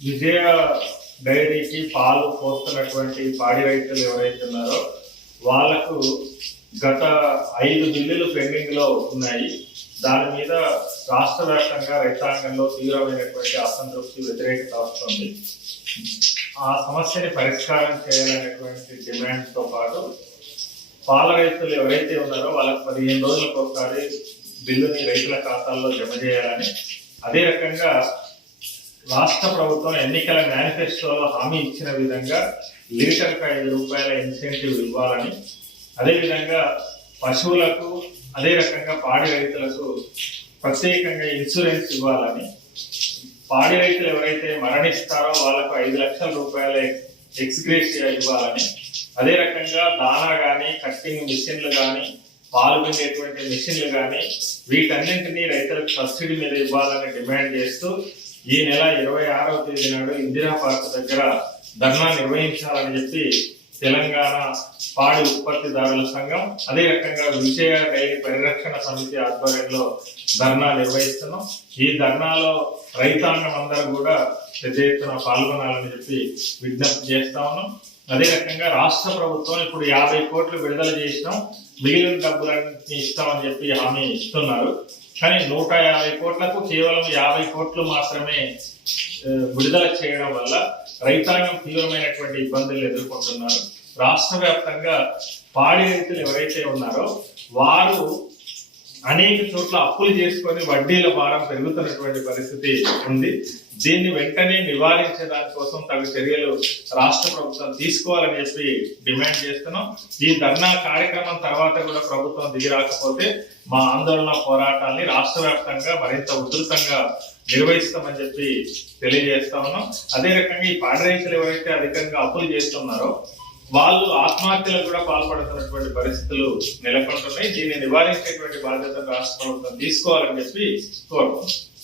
విజయ డైరీకి పాలు పోస్తున్నటువంటి పాడి రైతులు ఎవరైతే ఉన్నారో వాళ్లకు గత 5 బిల్లులు పెండింగ్ లో ఉన్నాయి. దాని మీద రాష్ట్ర వ్యాప్తంగా రైతాంగంలో తీవ్రమైనటువంటి అసంతృప్తి, వ్యతిరేకత వస్తుంది. ఆ సమస్యని పరిష్కారం చేయాలనేటువంటి డిమాండ్ తో పాటు పాల రైతులు ఎవరైతే ఉన్నారో వాళ్ళకి 15 రోజులకు ఒకసారి బిల్లుని రైతుల ఖాతాల్లో జమ చేయాలని, అదే రకంగా రాష్ట్ర ప్రభుత్వం ఎన్నికల మేనిఫెస్టోలో హామీ ఇచ్చిన విధంగా లీటర్కు 5 రూపాయల ఇన్సెంటివ్ ఇవ్వాలని, అదేవిధంగా పశువులకు అదే రకంగా పాడి రైతులకు ప్రత్యేకంగా ఇన్సూరెన్స్ ఇవ్వాలని, పాడి రైతులు ఎవరైతే మరణిస్తారో వాళ్ళకు 5 లక్షల రూపాయల ఎక్స్గ్రేషియా ఇవ్వాలని, అదే రకంగా దానా కానీ, కట్టింగ్ మిషన్లు కానీ, పాలు పిండేటువంటి మిషన్లు కానీ వీటన్నింటినీ రైతులకు సబ్సిడీ మీద ఇవ్వాలని డిమాండ్ చేస్తూ ఈ నెల 26వ తేదీ నాడు ఇందిరా పార్క్ దగ్గర ధర్నా నిర్వహించాలని చెప్పి తెలంగాణ పాడి ఉత్పత్తిదారుల సంఘం, అదే రకంగా విజయ డైరీ పరిరక్షణ సమితి ఆధ్వర్యంలో ధర్నా నిర్వహిస్తున్నాం. ఈ ధర్నాలో రైతాంగం అందరూ కూడా పెద్ద ఎత్తున పాల్గొనాలని చెప్పి విజ్ఞప్తి చేస్తా ఉన్నాం. అదే రకంగా రాష్ట్ర ప్రభుత్వం ఇప్పుడు 50 కోట్లు విడుదల చేసినాం, మిగిలిన డబ్బులన్నీ ఇస్తామని చెప్పి హామీ ఇస్తున్నారు. కానీ 150 కోట్లకు కేవలం 50 కోట్లు మాత్రమే విడుదల చేయడం వల్ల రైతాంగం తీవ్రమైనటువంటి ఇబ్బందులు ఎదుర్కొంటున్నారు. రాష్ట్ర వ్యాప్తంగా పాడి రైతులు ఎవరైతే ఉన్నారో వారు అనేక చోట్ల అప్పులు చేసుకొని వడ్డీల భారం పెరుగుతున్నటువంటి పరిస్థితి ఉంది. దీన్ని వెంటనే నివారించే దానికోసం తగు చర్యలు రాష్ట్ర ప్రభుత్వం తీసుకోవాలని చెప్పి డిమాండ్ చేస్తున్నాం. ఈ ధర్నా కార్యక్రమం తర్వాత కూడా ప్రభుత్వం దిగి రాకపోతే మా ఆందోళన పోరాటాన్ని రాష్ట్ర వ్యాప్తంగా మరింత ఉధృతంగా నిర్వహిస్తామని చెప్పి తెలియజేస్తా ఉన్నాం. అదే రకంగా ఈ పాడి రైతులు ఎవరైతే అధికంగా అప్పులు చేస్తున్నారో వాళ్ళు ఆత్మహత్యలకు కూడా పాల్పడుతున్నటువంటి పరిస్థితులు నెలకొంటున్నాయి. దీన్ని నివారించేటువంటి బాధ్యత రాష్ట్ర ప్రభుత్వం తీసుకోవాలని చెప్పి కోరుకుంటున్నాం.